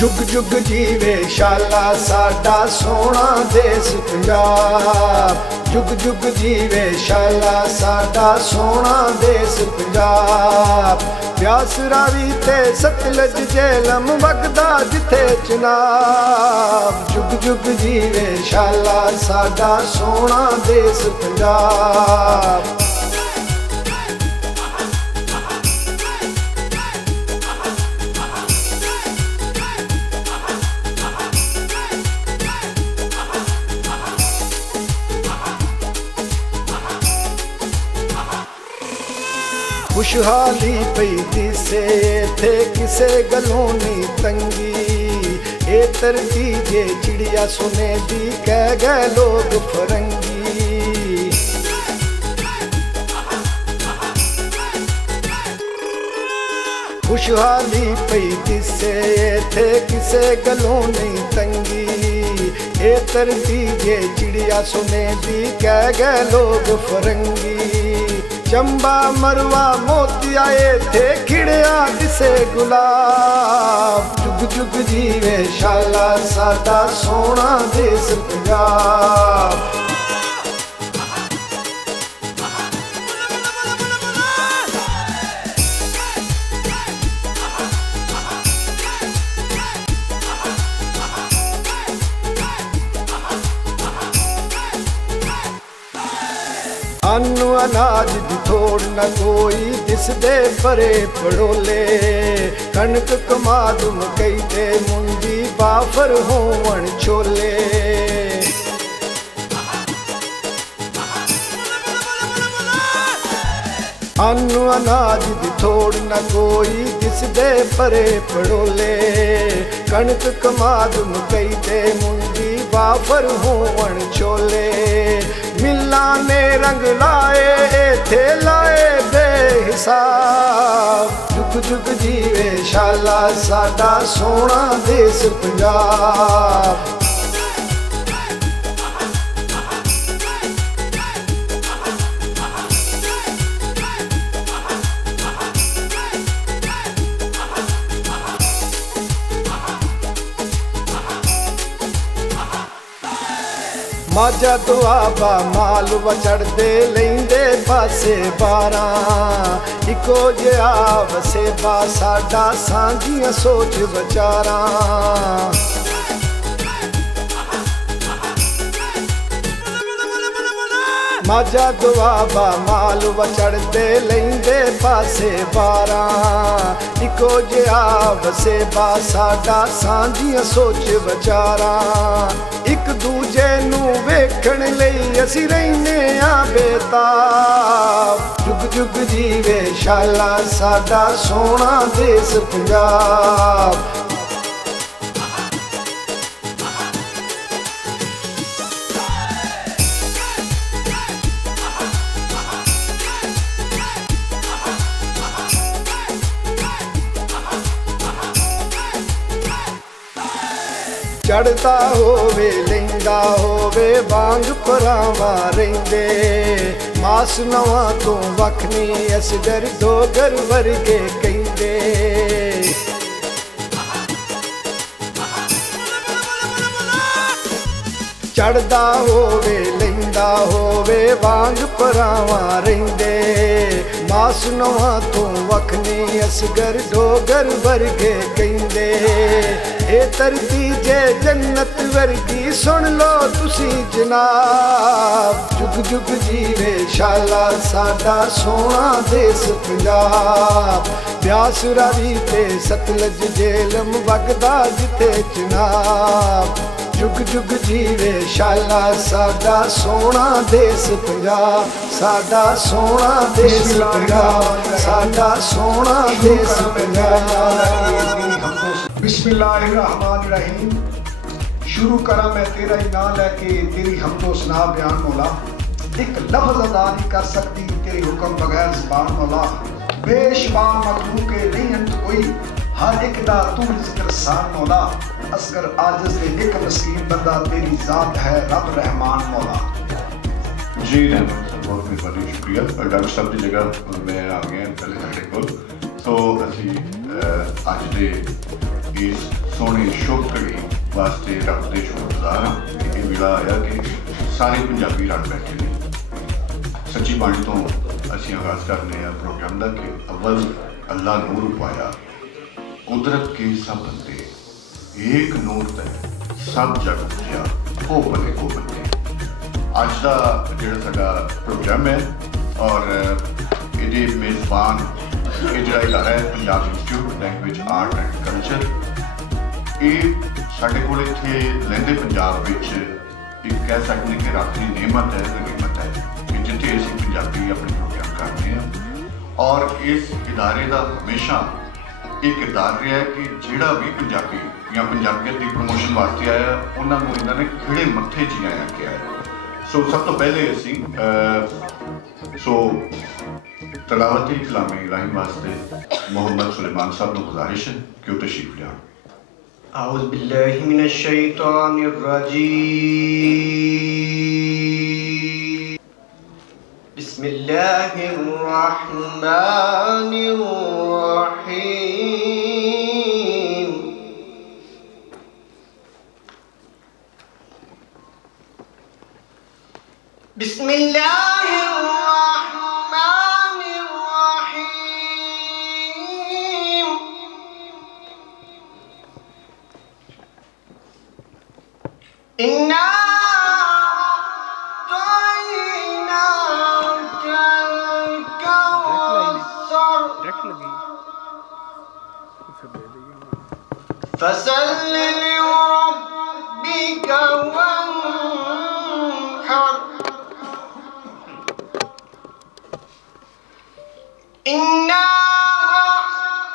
जुग जुग जीवे शाला साडा सोना देश पंजाब। जुग जुग जीवे शाला साडा सोना देश पंजाब। ब्यास रावी ते सतलज झेलम वगदा जिथे चनाब। जुग जुग जीवे शाला साडा सोना देश पंजाब। खुशहाली पई दिसे थे किसे गलों नी तंगी। ए तरती जे चिड़िया सुने दी कह गए लोग फरंगी। खुशहाली पई दिसे थे किसे गलों नी तंगी। ए तरती जे चिड़िया सुने दी कह गए लोग फरंगी। चंबा मरवा मोती आए थे खिड़िया दिसे गुलाब। जुग जुग जीवे शाला साडा सोना देश पंजाब। अन्न अनाज दी थोड़ न कोई दिसदे परे पड़ोले। कणक कमाद मकई ते मुंडी बाफर होवण छोले। अन्न अनाज दी थोड़ न कोई दिसदे परे पड़ोले। कणक कमाद मकई ते मुंडी बाफर होवण छोले। मिल्ला ने रंग लाए थे लाए बेहिसाब। जुग जुग जीवे शाला साडा सोना देश पंजाब। माझा दुआबा माल वचड़दे लेंदे पासे 12। इको जिहा वसेबा साडा सांझियां सोच विचारा। माझा दुआबा माल वचड़दे लेंदे पासे 12। इको जिहा वसेबा साडा सांझियां सोच विचारा। एक दूजे नू वेखण लई असी रहने आ बेताब। जुग जुग जीवे शाला साडा सोना देश पंजाब। चढ़दा होवे लैंदा होवे वांग परावा रहिंदे। मास नवा तो वख नी असगर डोगर वर्गे कहिंदे। चढ़दा होवे लैंदा होवे वांग परावा रहिंदे। मास नवा तो वख नी असगर डोगर वर्गे कहिंदे। ए तरती जे जन्नत वर्गी सुन लो तुसी जनाब। जुग जुग जीवे शाला साडा सोना देश पंजाब। ब्यास रावी ते सतलज झेलम वगदा जिथे चनाब। जुग जुग जीवे शाला साडा सोना देश पंजाब। साडा सोना देश पंजाब। साडा सोना देश पंजाब। बिस्मिल्लाहिर्रहमानिर्रहीम। शुरू करा मैं तेरा ही नाम लैके तेरी हमदो सना बयान मौला। एक लफ्ज अदा नहीं कर सकती तेरे हुक्म बगैर ज़बान मौला। बेशुमार मखलूक के नहीं अंत कोई हर एक दा तू जिक्र सान मौला। असगर आजिज़ दे एक मस्कीन बंदा तेरी ज़ात है रब रहमान मौला। जी बहुत मेहरबानी शुक्रिया। डॉक्टर साहब की जगह मैं आ गया पहले घंटे को। तो अभी अज के इस सोहने शुभ घड़ी वास्ते रब दे शुक्रगुजार हाँ कि ये वेला आया कि सारे पंजाबी रल बैठे ने। सच्ची बाणी तो असीं आगाज़ करने प्रोग्राम का कि अव्वल अल्लाह नूर पाया कुदरत के सब बंदे एक नूर तय सब जग पूजा हो बने को बंदे। अज का जो साडा प्रोग्राम है और ये मेज़बान ये जो इदारा है Punjab institute language art and culture, ये साडे कोल इत्थे लैंदे पंजाब विच एक कह सकते कि रब की नेमत है गनीमत है कि जिथे असीं पंजाबी अपने प्रोग्राम करते हैं। और इस इदारे का हमेशा एक किरदार रहा है कि जिहड़ा भी पंजाबी या पंजाबियत की प्रमोशन वास्ते आया उन्होंने इन्होंने खिड़े मत्थे जी आया किया है। सो सब तो पहले असी तलावत कलामी इलाही वास्ते मोहम्मद सुलेमान साहब को गुजारिश है कि वो तशरीफ लिया। औज़ु बिल्लाहि मिनश शैतानिर रजीम। बिस्मिल्लाहिर रहमानिर रहीम। बिस्मिल्लाहिर रहमानिर रहीम। इन्ना फसल्लि लिरब्बिका वन्हर। इन्ना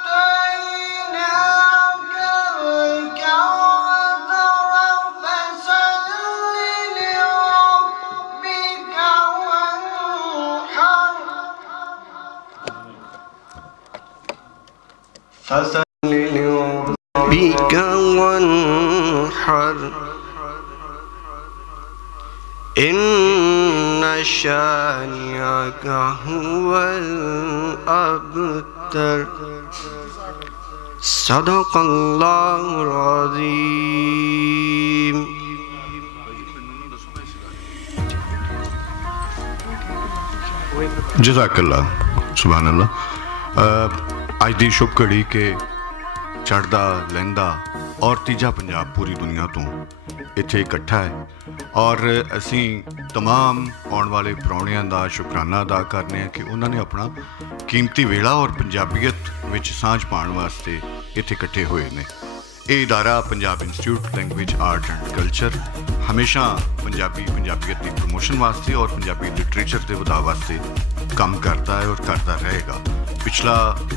अअतैनाका अल-कौसर फसल्लि लिरब्बिका वन्हर। फसल्लि लिरब्बिका वन्हर। इन्ना शानिअका हुवल अबतर। सदक़ल्लाहुल अज़ीम। जज़ाकल्लाह सुभान अल्लाह। अज की शुभ घड़ी के चढ़दा लहंदा और तीजा पंजाब पूरी दुनिया तो इत्थे इकट्ठा है और असी तमाम आने वाले प्राहुणियां दा शुकराना अदा करने कि उन्होंने अपना कीमती वेला और पंजाबीयत विच सांझ पाउण वास्ते इत्थे इकट्ठे हुए ने। ये इदारा Punjab institute language art and culture हमेशा पंजाबीयत की प्रमोशन वास्ते और पंजाबी लिटरेचर के वधा वास्ते काम करता है और करता रहेगा। पिछला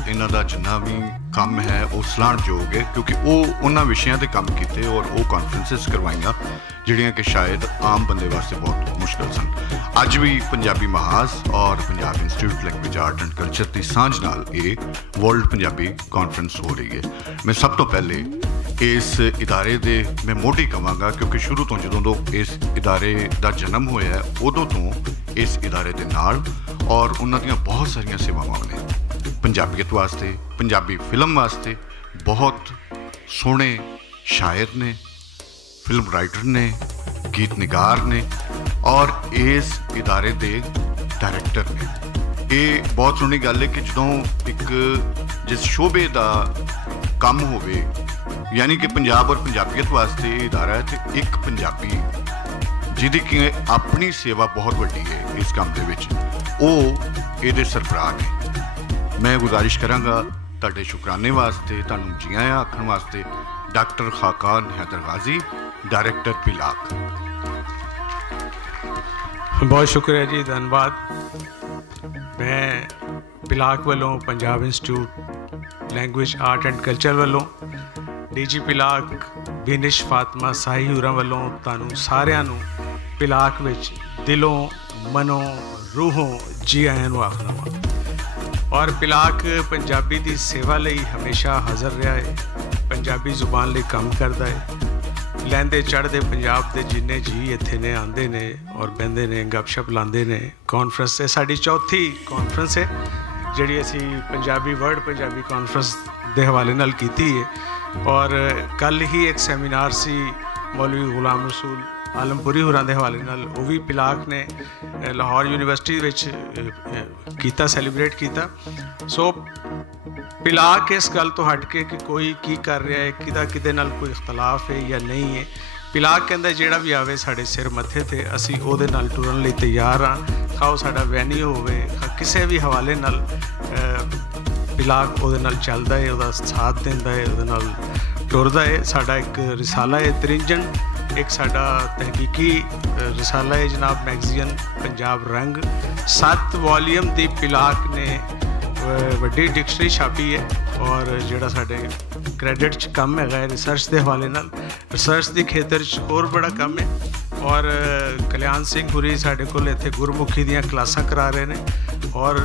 इन्हां दा जिन्ना भी काम है वो सलाहणयोग है क्योंकि वो उन्होंने विषयों पर काम किए और वो कॉन्फ्रेंसिस करवाइया जिहड़ियां कि शायद आम बंदे वास्ते बहुत मुश्किल सन। अज भी पंजाबी महाज और Punjab institute language art and culture की सांझ नाल ये वर्ल्ड पंजाबी कॉन्फ्रेंस हो रही है। मैं सब तो पहले इस इदारे दे मैं मोढी कहांगा क्योंकि शुरू तो जदों तो इस इदारे का जन्म होया है उदों तो इस इदारे के नाल और उन्हां दीयां बहुत सारियां सेवावां ने पंजाबीयत वास्ते, पंजाबी फिल्म वास्ते बहुत सोहने शायर ने, फिल्म राइटर ने, गीत निगार ने और इस इदारे के डायरैक्टर ने। ये बहुत सोहनी गल है कि जदों एक जिस शोबे का काम होवे यानी कि पंजाब और पंजाबीयत वास्ते इदारा है तो एक पंजाबी जिहदी कि अपनी सेवा बहुत वड्डी है इस काम दे विच वो इहदे सरबराह ने। मैं गुजारिश करांगा तुहाडे शुकराने वास्ते तुहानूं जी आया आखण वास्ते डॉक्टर खाकान हैदर गाजी डायरैक्टर पिलाक। बहुत शुक्रिया जी, धन्यवाद। मैं पिलाक वालों Punjab institute language art and culture वालों DG पिलाक बिनिश फातिमा साही होरां वालों तुहानूं सारिआं नूं पिलाक विच दिलों मनों रूहों जी आयां नूं आखदा वां। और पिलाक पंजाबी की सेवा लई हमेशा हाज़र रहा है, पंजाबी जुबान लई काम करता है। लैंदे चढ़ते पंजाब के जिन्ने जी इत्थे ने आंदे ने और बहिंदे ने गपशप लांदे ने। कॉन्फ्रेंस है साडी चौथी कॉन्फ्रेंस है जिहड़ी असी पंजाबी वर्ल्ड पंजाबी कॉन्फ्रेंस के हवाले नाल कीती है। और कल ही एक सैमीनार सी मौलवी गुलाम रसूल आलमपुरी होरां दे हवाले नाल वो भी पिलाक ने लाहौर यूनिवर्सिटी विच कीता सैलीब्रेट कीता। सो पिलाक इस गल तो हट के कि कोई की कर रहा है किदा किदे नाल कोई इख्तलाफ है या नहीं है, पिलाक कहंदा जिहड़ा भी आवे साडे सिर मत्थे ते असी ओहदे नाल टुरन लई तैयार हाँ, खाओ साडा वैनी होवे किसी भी हवाले नाल पिलाक ओहदे नाल चलदा है, ओहदा साथ दिंदा है, ओहदे नाल टुरदा है। साडा एक रिसाला है त्रिंजन, एक साडा तहकीकी रिसाला है जनाब मैगजीन पंजाब रंग, 7 वॉल्यूम दी पिलाक ने वड्डी डिक्शनरी छापी है और जिहड़ा साडे क्रेडिट च कम है रिसर्च के हवाले नाल, रिसर्च के खेतर च होर बड़ा कम है। और कल्याण सिंह हुरी साडे कोल इत्थे गुरमुखी दियां क्लासां करा रहे हैं और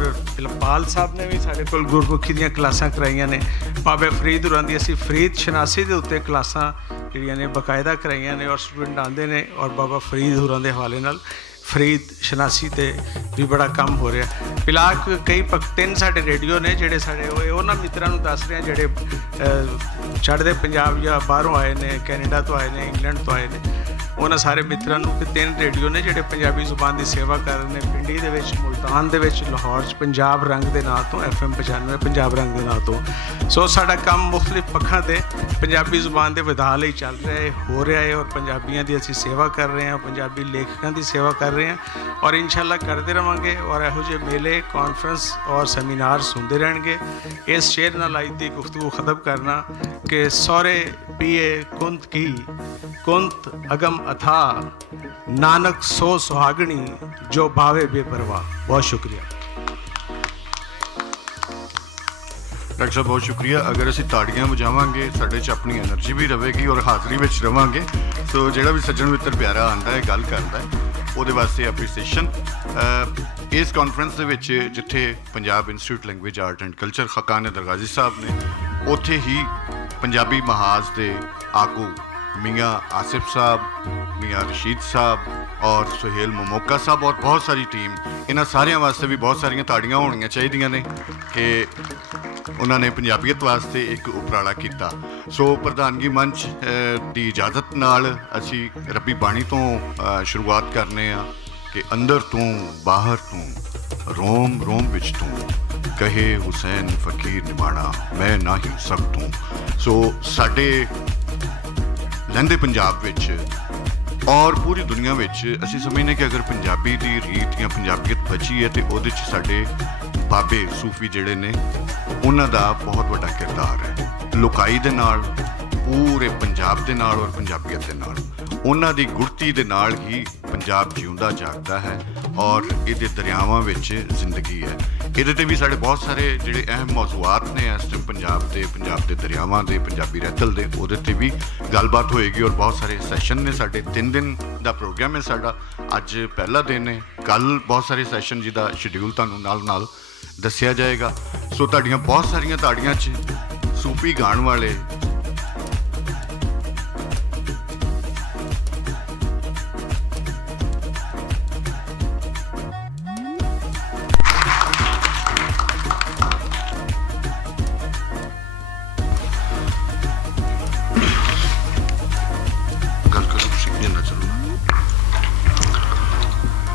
पाल साहब ने भी साडे कोल गुरमुखी दियां क्लासां कराइयां ने। बाबे फरीद होरां दी असीं फरीद शनासी दे उत्ते क्लासां जिहड़ियां ने बकायदा कराइयां ने और स्टूडेंट आंदे ने और बाबा फरीद होरां दे हवाले नाल फरीद शनासी ते भी बड़ा काम हो रहा। पिलाक कई 3 साडे रेडियो ने जिहड़े साडे उन्हां मित्रां नूं दस रहे जिहड़े चढ़दे पंजाब या बाहरों आए ने, कैनेडा तो आए ने, इंग्लैंड तो आए ने, उन्हां सारे मित्रां नूं कि 3 रेडियो ने जिहड़े पंजाबी जुबान की सेवा कर रहे हैं पिंडी दे विच, मुल्तान दे विच, लाहौर च पंजाब रंग के नाँ तो FM 95 पंजाब रंग के नाँ तो। सो साडा काम मुख्तलिफ पक्षां ते पंजाबी जुबान के विधा लई चल रहा है, हो रहा है और पंजाबियों की असीं सेवा कर रहे हैं, पंजाबी लेखकों की सेवा कर रहे हैं और इंशाअल्लाह करते रहेंगे और इहो जिहे मेले कॉन्फ्रेंस और सैमीनार सुनते रहेंगे। इस शेर नाल अज दी गुफ्तगू ख़त्म करना कि सौरे पिए कुंत की कुंत अगम अथा, नानक सो सुहागणी जो भावे बेपरवाह। बहुत शुक्रिया डॉक्टर साहब, बहुत शुक्रिया। अगर असीं ताड़ियां बजावांगे साडे च अपनी एनर्जी भी रहेगी और हाज़री विच रवांगे, तो जिहड़ा भी सज्जन मित्र प्यारा आंदा है गल करदा है ਉਹਦੇ ਵਾਸਤੇ ਐਪਰੀਸੀਏਸ਼ਨ। ਇਸ ਕਾਨਫਰੰਸ ਦੇ ਵਿੱਚ ਜਿੱਥੇ Punjab institute language art and culture Khaqan Dargazi Sahib ਨੇ, ਉੱਥੇ ਹੀ ਪੰਜਾਬੀ ਮਹਾਜ਼ ਦੇ ਆਗੂ मियाँ आसिफ साहब, मियाँ रशीद साहब और सुहेल मोमोका साहब और बहुत सारी टीम, इन्होंने सारिਆਂ वास्ते भी बहुत सारियां ताड़ियां होनियां चाहिए ने कि उन्होंने पंजाबीयत वास्ते एक उपराला किया। सो प्रधानगी मंच की इजाज़त नाल असी रब्बी बाणी तो शुरुआत करने कि अंदर तू बाहर तू रोम रोम विच तू कहे हुसैन फकीर निमाणा मैं ना ही सब तू। सो साडे लहंदे पंजाब विच और पूरी दुनिया विच असीं समझने कि अगर पंजाबी दी रीत या पंजाबीयत बची है तो उहदे च साडे बाबे सूफी जिहड़े ने उन्हां दा बहुत वड्डा किरदार है। लुकाई दे नाल पूरे पंजाब दे नाल और पंजाबीयत दे नाल उन्हां दी गुड़ती दे नाल ही पंजाब जिउंदा जागदा है और इहदे दरियावां विच जिंदगी है। ਇਹਦੇ ਤੇ ਵੀ ਸਾਡੇ ਬਹੁਤ ਸਾਰੇ ਜਿਹੜੇ ਅਹਿਮ ਮੌਜ਼ੂਆਤ ਨੇ ਇਸ ਟਾਈਮ ਪੰਜਾਬ ਦੇ ਦਰਿਆਵਾਂ ਦੇ ਪੰਜਾਬੀ ਰਹਿਤਲ ਦੇ ਉਹਦੇ ਤੇ ਵੀ ਗੱਲਬਾਤ ਹੋਏਗੀ ਔਰ ਬਹੁਤ ਸਾਰੇ ਸੈਸ਼ਨ ਨੇ ਸਾਡੇ 3 ਦਿਨ ਦਾ ਪ੍ਰੋਗਰਾਮ ਹੈ ਸਾਡਾ। ਅੱਜ ਪਹਿਲਾ ਦਿਨ ਹੈ, ਕੱਲ ਬਹੁਤ ਸਾਰੇ ਸੈਸ਼ਨ ਜਿਹਦਾ ਸ਼ਡਿਊਲ ਤੁਹਾਨੂੰ ਨਾਲ ਦੱਸਿਆ ਜਾਏਗਾ। ਸੋ ਤੁਹਾਡੀਆਂ ਬਹੁਤ ਸਾਰੀਆਂ ਤਾੜੀਆਂ 'ਚ ਸੂਫੀ ਗਾਣ ਵਾਲੇ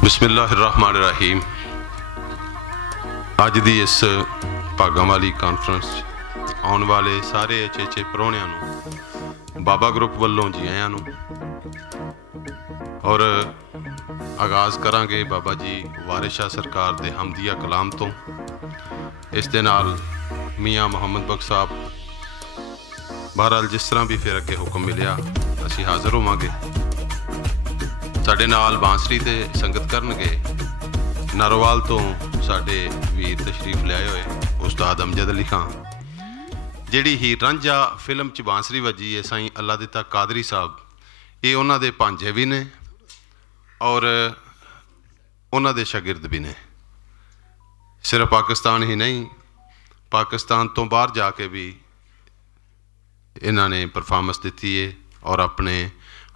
बिस्मिल्लाहिर्रहमानिर्रहीम। अज की इस भागां वाली कानफ्रेंस आने वाले सारे अचेचे परौणियां नूं बाबा ग्रुप वालों जी आयां नूं और आगाज़ करांगे बाबा जी वारिस शाह सरकार दे हमदिया कलाम तो। इस दे नाल मियाँ मुहम्मद बख्श साहब, बहरहाल जिस तरह भी फिर अगे हुक्म मिलिया असीं हाज़र होवांगे। साडे नाल बांसरी ते संगत करनगे नारोवाल तो साडे वीर तशरीफ लियाए हुए उस्ताद अमजद अली खान, जिहड़ी हीर रांझा फिल्म च बांसरी वजी है साईं अल्लाह दिता कादरी साहब, ये उन्हां दे भांजे भी ने और उन्हां दे शागिर्द भी ने। सिर्फ पाकिस्तान ही नहीं, पाकिस्तान तो बाहर जाके भी इन्हां ने परफॉर्मेंस दी है और अपने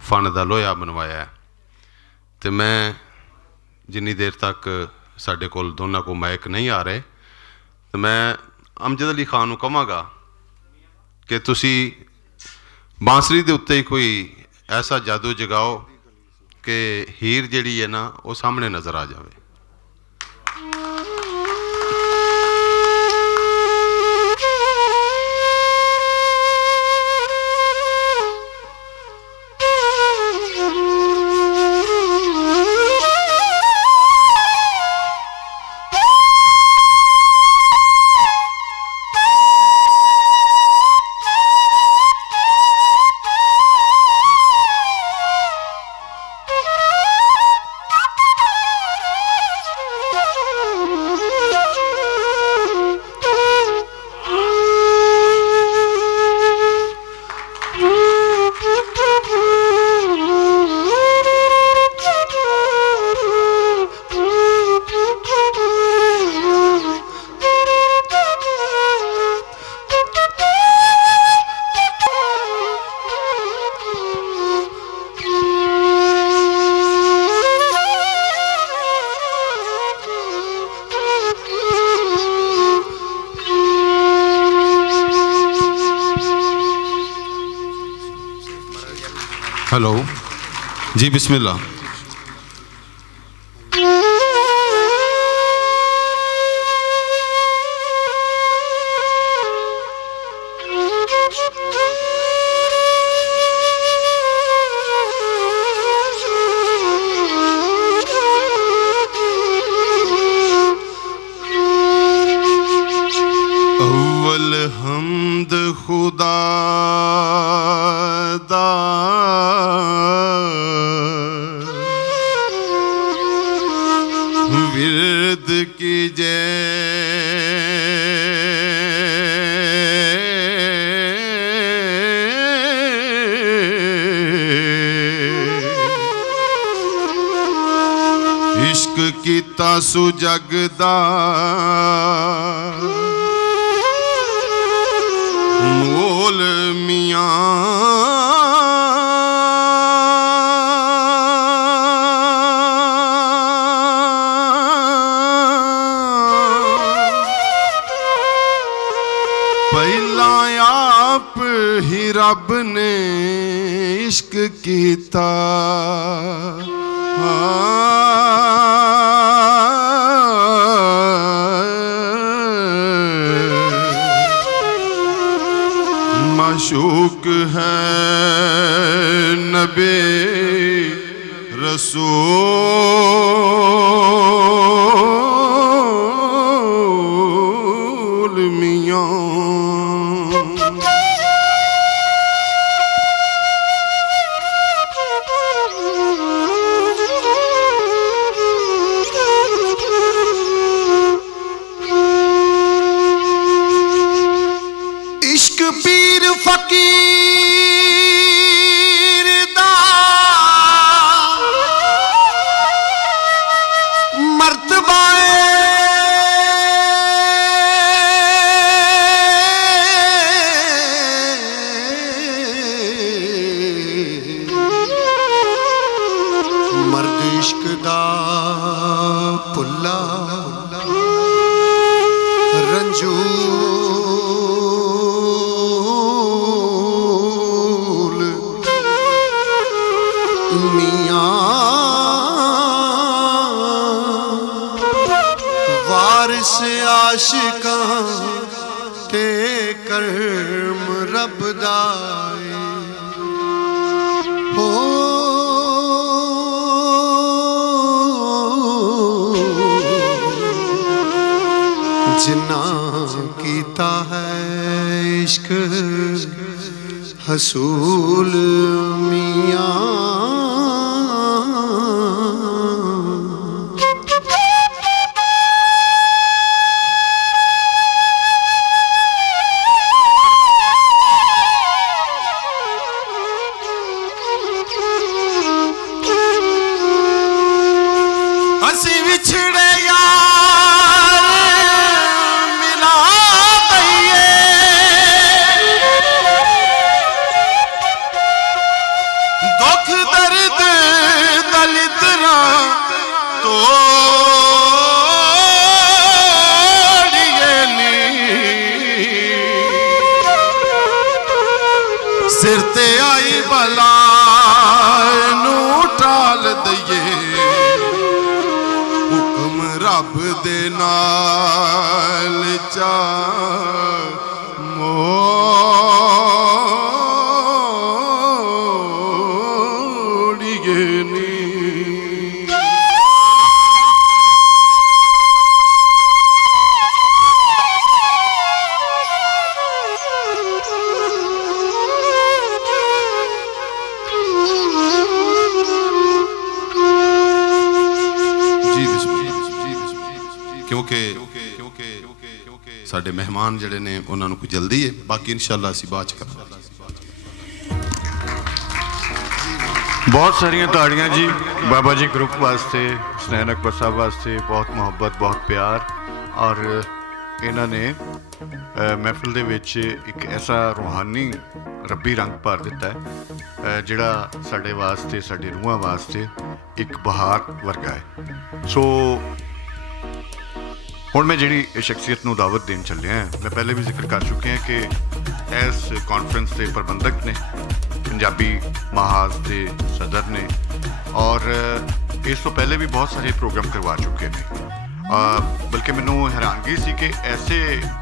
फन का लोहा बनवाया है। तो मैं जिन्नी देर तक साढ़े कोल दोनों को माइक नहीं आ रहे तो मैं अमजद अली खान को कहांगा कि तुसी बांसुरी के उत्ते कोई ऐसा जादू जगाओ कि हीर जिहड़ी है ना वो सामने नज़र आ जाए। हेलो जी, बिस्मिल्लाह। अव्वल हमद खुदा दा विरद कीजे, इश्क कीता सु जगदा मोल मियां, पहला आप ही रब ने इश्क कीता, माशूक है नबी रसूल मियां। इश्क पीर फकीर दा मर्तबा मर्द इश्क दा पुल्ला रंजूल मियां, वारिस आशिकां ते करम रब दाए हो। जिन्ना कीता है इश्क हसूल मियां, असी बिछड़े यार मिला दईए, दुख नाल दईए हुक्म रब दे नाल चा साडे मेहमान जिहड़े ने उन्होंने कोई जल्दी है बाकी इंशाअल्लाह असीं बाद च करांगे। बहुत सारिया ताड़ियाँ जी बाबा जी ग्रुप वास्ते हुसनैन अकबर साहब वास्ते बहुत मुहब्बत बहुत प्यार और इन्होंने महफिल दे विच एक ऐसा रूहानी रब्बी रंग भर दिता है जिहड़ा साडे वास्ते साडे रूहां वास्ते एक बहार वर्गा है। सो हुण मैं जिहड़ी शख्सियत नूं दावत देन चलिया मैं पहले भी जिक्र कर चुके हैं कि इस कॉन्फ्रेंस के प्रबंधक ने पंजाबी महाज के सदर ने और इस तो पहले भी बहुत सारे प्रोग्राम करवा चुके हैं। बल्कि मैनू हैरानगी सी कि ऐसे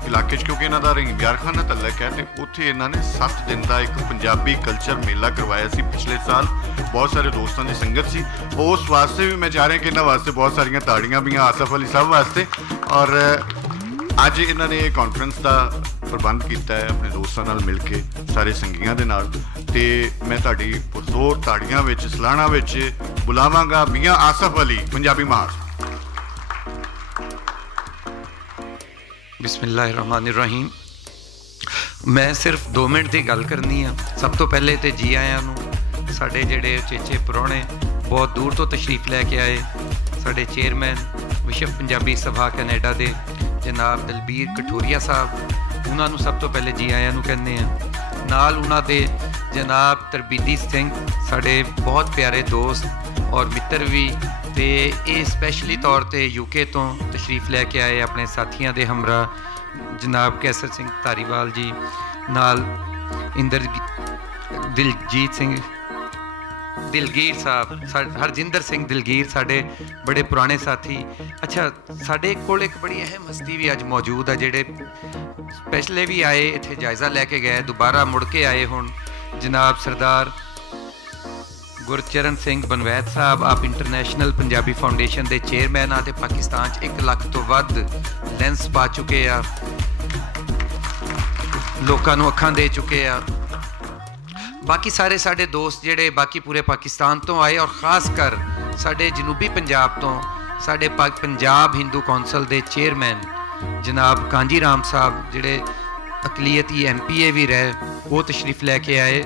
इलाके क्योंकि इन्हों का रहीम यार खाना तलक है तो उत्थे इन्होंने 7 दिन का एक पंजाबी कल्चर मेला करवाया सी पिछले साल। बहुत सारे दोस्तों की संगत सी उस वास्ते भी मैं चाह रहा कि इन्होंने वास्ते बहुत सारिया ताड़ियाँ भी आसफ अली साहब वास्ते और अज इन्होंने ये कॉन्फ्रेंस का प्रबंध किया है अपने दोस्तों नाल मिल के सारे संगियां दे नाल ते मैं तुहाडी पुरजोर ताड़ियां विच सलाहना विच बुलावांगा मियाँ आसफ अली पंजाबी महाज। बिस्मिल्लाहिर्रहमानिर्रहीम। मैं सिर्फ 2 मिनट की गल करनी है। सब तो पहले तो जी आयां नूं साडे जिहड़े चेचे परौणे बहुत दूर तो तशरीफ लैके आए साडे चेयरमैन विश्व पंजाबी सभा कैनेडा दे जनाब दलबीर कठोरिया साहब उन्होंने सब तो पहले जी आयां नूं कहने हैं। नाल उन्हां दे जनाब तरबीदी सिंह साडे बहुत प्यारे दोस्त और मित्र भी ते ये स्पैशली तौर पर यूके तो तशरीफ लैके आए अपने साथियों के हमरा जनाब कैसर सिंह धारीवाल जी नाल दिलजीत सिंह दिलगीर साहब हरजिंदर सिंह दिलगीर साढ़े बड़े पुराने साथी। अच्छा साढ़े कोल एक बड़ी अहम हस्ती भी अज मौजूद है जेडे स्पैशले भी आए इत्थे जायज़ा लैके गए दोबारा मुड़ के आए हुण जनाब सरदार गुरचरण सिंह बनवैत साहब आप इंटरनेशनल पंजाबी फाउंडेशन के चेयरमैन आ ते पाकिस्तान 1 लाख तो वध लेंस पा चुके आ लोगों नूं अखां दे चुके आ। बाकी सारे साढ़े दोस्त जेडे बाकी पूरे पाकिस्तान तो आए और ख़ास कर साढ़े जनूबी पंजाब तो साढ़े पंजाब हिंदू कौंसल के चेयरमैन जनाब कांजी राम साहब जेडे अकलीयती MPA भी रहे वो तशरीफ लैके आए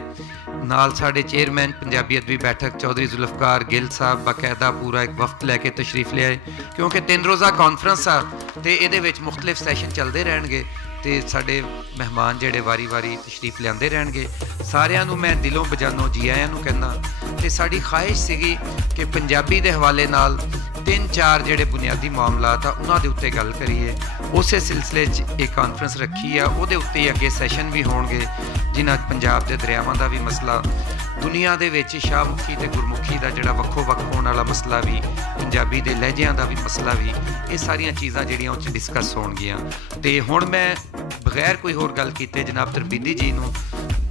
नाल साढ़े चेयरमैन पंजाबी अदबी बैठक चौधरी जुल्फकार गिल साहब बाकायदा पूरा एक वफ्त लैके तशरीफ ले आए क्योंकि 3 रोज़ा कॉन्फ्रेंस आ तो ये मुख्तलिफ सैशन चलते रहनगे तो साढ़े मेहमान जेडे वारी वारी तशरीफ लियाते रहनगे। सारिਆਂ ਨੂੰ मैं दिलों बजानों जी आयां नूं कहना तो साड़ी ख्वाहिश सीगी कि पंजाबी के हवाले नाल 3-4 जेडे बुनियादी मामलात आ उन्हां दे उत्ते गल करिए। उस सिलसिले एक कॉन्फ्रेंस रखी है उहदे उत्ते अगे सैशन भी होणगे जिन्हां पंजाब के दरियावां का भी मसला दुनिया दे विच शाहमुखी ते गुरमुखी का जिहड़ा वक्खो वक्ख होने वाला मसला भी पंजाबी के लहजियां का भी मसला भी ये सारियां चीज़ां जिहड़ियां उह डिस्कस होणगियां। ते हुण मैं बगैर कोई होर गल कीते जनाब तरबीदी जी नूं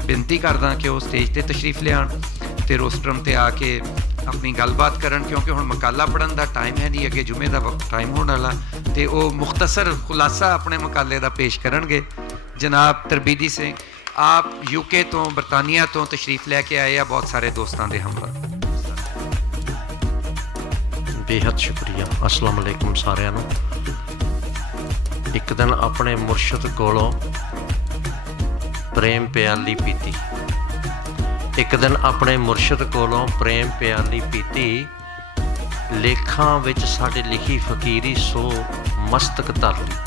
बेनती करदा कि वो स्टेज पर तशरीफ लियाण ते रोस्टरम ते आके अपनी गलबात करन क्योंकि हुण मकाला पढ़न का टाइम है नहीं अगे जुमे का टाइम होने वाला तो वो मुख्तसर खुलासा अपने मकाले का पेश करनगे। जनाब तरबीदी सिंह आप यूके तो बरतानिया तो तशरीफ लैके आए बहुत सारे दोस्तों के हमरा। बेहद शुक्रिया। अस्सलाम वालेकुम सारिਆਂ ਨੂੰ। एक दिन अपने मुर्शद कोलों प्रेम प्याली पीती एक दिन अपने मुर्शद कोलों प्रेम प्याली पीती लेखां विच साडे लिखी फकीरी सो मस्तक धर ली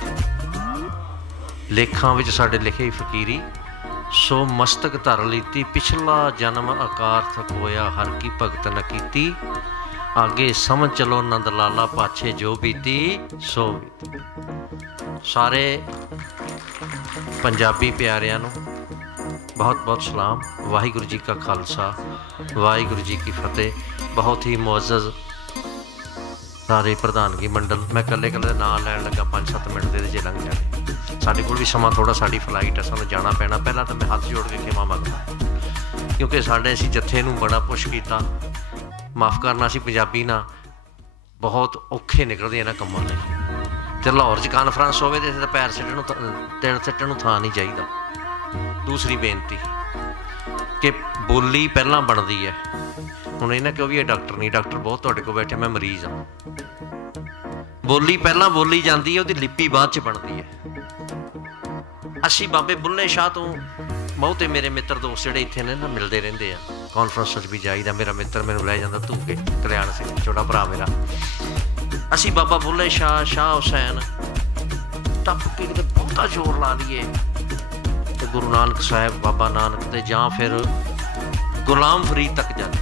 लेखां विच साडे लिखी फकीरी सो मस्तक धर लीती पिछला जन्म आकार थकोया हर की भगत न कीती आगे समझ चलो नंद लाला पाछे जो बीती सो बीती। सारे पंजाबी प्यारियां नूं बहुत बहुत सलाम। वाहिगुरू जी का खालसा वाहिगुरू जी की फतेह। बहुत ही मुअज़्ज़ज़ सारे प्रधानगी मंडल, मैं कल्ले कल्ले नाम लैन लगा 5-7 मिनट दे जे लंघ जाने। साढ़े कोल भी समा थोड़ा, साड़ी फ्लाइट है, सानू जाना पैना। पहला तो मैं हाथ जोड़ के खेमा मंगदा, क्योंकि साढ़े असी जत्थे नूं बड़ा पुश किया। माफ़ करना, असी पंजाबी ना बहुत औखे निकलते हैं इन्हां कम्मां लई। ते लाहौर च कानफ्रेंस होवे ते पैर सिੱਟਣ ਨੂੰ ਥਾਂ नहीं चाहिए। दूसरी बेनती कि बोली पहलां बनती है। हुण इन्हें क्यों भी ये डॉक्टर नहीं, डॉक्टर बहुत तुहाडे कोल बैठे, मैं मरीज़ हाँ। बोली पहलां बोली जाती है, उसकी लिपि बाद च बनती है। असी बाबे बुल्ले शाह तो बहुते मेरे मित्र दोस्त जिहड़े इत्थे ने ना मिलते रहंदे आ, कॉन्फ्रेंस भी जाईदा। मेरा मित्र मैनूं लै जांदा धूके, कल्याण सिंह छोटा भरा मेरा। असी बाबा बुल्ले शाह, शाह हुसैन टप के किते बहुता जोर ला लईए तो गुरु नानक साहब, बाबा नानक ते जां फिर गुलाम फरीद तक जाते।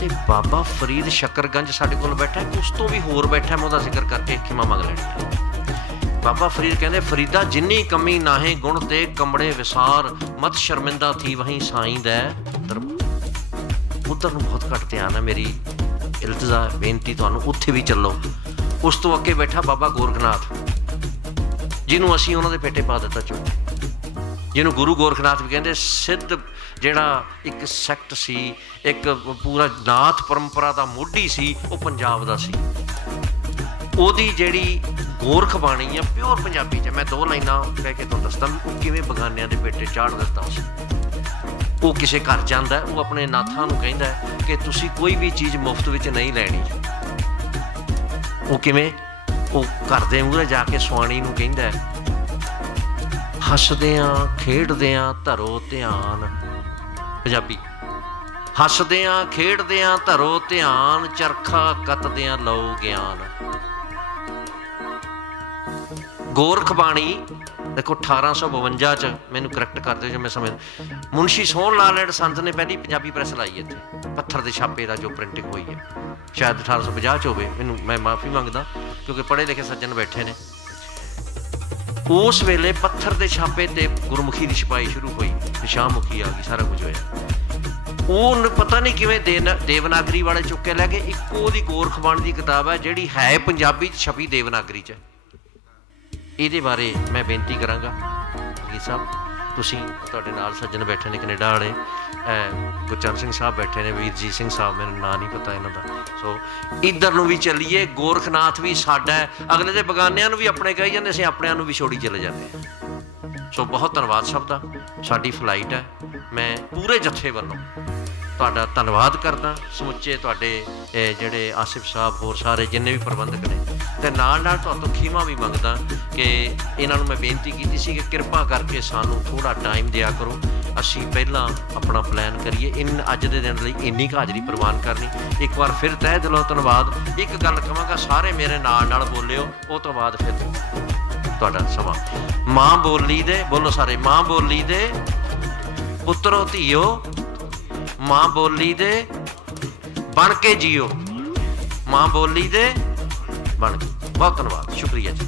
ते बाबा फरीद शकरगंज साडे कोल बैठा, उस तो भी होर बैठा, मैं उसदा जिक्र करके खिमा मंग लैनी। बाबा फरीद कहते, फरीदा जिन्नी कमी नाहे गुण ते कमड़े विसार, मत शर्मिंदा थी वहीं साईं दै दरबार। उधर नूं बहुत घट ध्यान है, मेरी इल्तजा बेनती तुहानूं उत्थे भी चलो। उस तो अगे बैठा बाबा गोरखनाथ, जिन्हों असीं उन्हां दे पेटे पा दिता चुप, जिन्हों गुरु गोरखनाथ भी कहते। सिद्ध जिहड़ा एक सैक्ट सी, एक पूरा नाथ परंपरा का मोढी सी, वो पंजाब का सी। ओदी जिहड़ी गोरख बाणी है प्योर पंजाबी च, मैं 2 लाइनां कह के तुहानूं दसदा वो किवें बगानियां दे पेटे चाढ़ दिता उस। वो किसी घर जाता है, वो अपने नाथां नूं कहंदा है कि तुसीं कोई भी चीज़ मुफ्त विच नहीं लैनी। वो किवें, वो घर दे मूहरे जाके सुआणी नूं कहंदा है, हसदियां खेडदियां धरो ध्यान। पंजाबी, हसदियां खेडदियां धरो ध्यान, चरखा कतदियां लओ ज्ञान। गोरख बाणी देखो 1852 च, मैनू करैक्ट कर दो जो मैं समझ, मुंशी सोहन लाल एड संत ने पहली पंजाबी प्रैस लाई इत्थे, पत्थर के छापे का जो प्रिंटिंग हुई है, शायद 1850 च होवे, मैनू मैं माफ़ी मंगदा क्योंकि पढ़े लिखे सज्जन बैठे ने। उस वेले पत्थर के छापे ते गुरमुखी की छपाई शुरू हुई, शाहमुखी आ गई, सारा कुछ होया। वो पता नहीं किवें देवनागरी वाले चुक के लैके एक ओहदी गोरख बाणी की किताब है जिहड़ी है पंजाबी छपी देवनागरी च। ਇਹਦੇ बारे मैं बेनती करांगा जी साहब, तुसीं तुहाडे नाल सज्जन बैठे ने कनेडा वाले, गुरचरण सिंह साहब बैठे ने, वीरजीत सिंह साहब, मैनूं नाम नहीं पता इन्हां दा। सो इधर नूं भी चलीए, गोरखनाथ भी साडा है, अगले दे बगानियां नूं भी अपने कही जांदे, असीं अपणिआं नूं भी छोड़ी चले जाते हैं। सो बहुत धन्नवाद सब दा। साडी फ्लाइट है, मैं पूरे जत्थे वल्लों तुहाडा धन्नवाद करदा, समुचे तुहाडे जिहड़े आसिफ साहब होर सारे जिन्ने भी प्रबंधक ने, ते नाल नाल तुहाडों खीमा भी मंगदा कि इन्हां नूं मैं बेनती कीती सी कि कृपा करके सानूं थोड़ा टाइम दिया करो, असीं पहिलां अपना प्लान करिए। इन अज दे दिन लई इन्नी क हाज़री प्रवान करनी। एक बार फिर तह दिलों धन्नवाद। एक गल कहांगा, सारे मेरे नाल बोलिओ, उस तो बाद फिर तुहाडा समा। माँ बोली दे, बोलो सारे, माँ बोली दे पुत्रो धीओ, माँ बोली दे बन के जियो, माँ बोली दे बन के। बहुत धन्यवाद, शुक्रिया जी।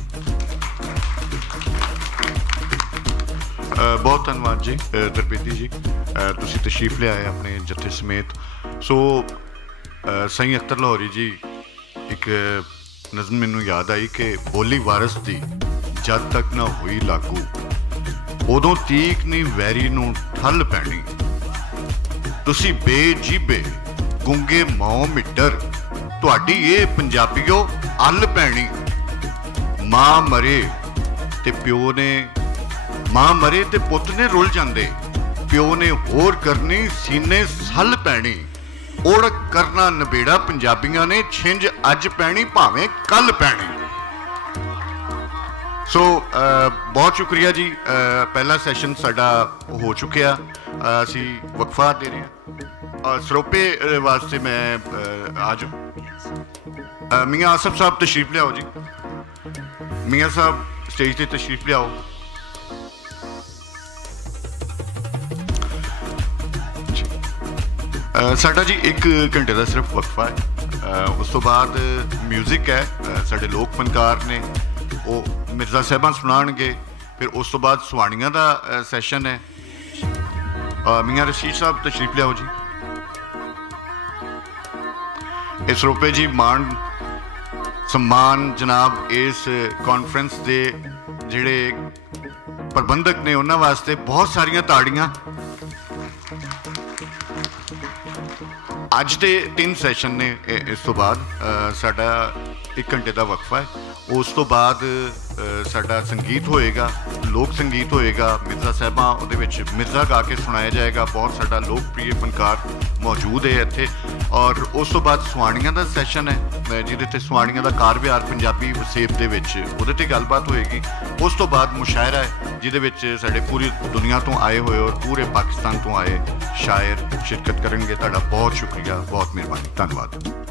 बहुत धन्यवाद जी दरपेती जी, तुसीं तशरीफ ले आए अपने जत्थे समेत। सो सईं अख्तर लाहौरी जी, एक नज़म मैनूं याद आई कि बोली वारस दी जद तक ना हुई लागू, उदों तीक नहीं वैरी नूं ठल पैनी। तुसीं बेजीबे गुंगे मौ मिट्टर, तुहाडी ये पंजाबीओ अल पैनी। माँ मरे ते प्यो ने, माँ मरे ते पुत ने रुल जांदे, प्यो ने होर करनी सीने सल पैनी। ओढ़ करना नबेड़ा पंजाबियां ने, छिंज अज पैनी भावें कल पैनी। सो बहुत शुक्रिया जी। पहला सैशन साडा हो चुकिया, असी वक्फा दे रहे हैं। सरोपे वास्ते मैं आज मियाँ आसफ साहब तशरीफ लियाओ जी। मियाँ साहब स्टेज ते तशरीफ लियाओ। साडा जी 1 घंटे का सिर्फ वक्फा है, उस तो बाद म्यूजिक है, साडे लोक फनकार ने वो मिर्जा साहबान सुनाणगे, फिर उस तो बाद सुहानियां का सैशन है। मियाँ रशीद साहब तशरीफ लियाओ जी। इसरोपे जी मान सम्मान जनाब इस कॉन्फ्रेंस के जिहड़े प्रबंधक ने उन्होंने वास्ते बहुत सारिया ताड़ियां। अज के 3 सैशन ने, इस तो बाद साडा 1 घंटे का वक्फा है, उस तो बाद साडा संगीत होएगा, लोक संगीत होएगा, मिर्ज़ा साहबा उहदे विच मिर्ज़ा गा के सुनाया जाएगा, बहुत साडा लोकप्रिय फनकार मौजूद है इत्थे। और उस तो बाद सुहानियां का सैशन है जिहदे ते सुहानियां का कार व्यवहार पंजाबी वसेब दे विच उहदे ते गलबात होएगी। उस तो बाद मुशायरा है जिहदे विच साडे पूरी दुनिया तो आए हुए और पूरे पाकिस्तान तो आए शायर शिरकत करेंगे। तुहाडा बहुत शुक्रिया, बहुत मेहरबानी, धन्यवाद।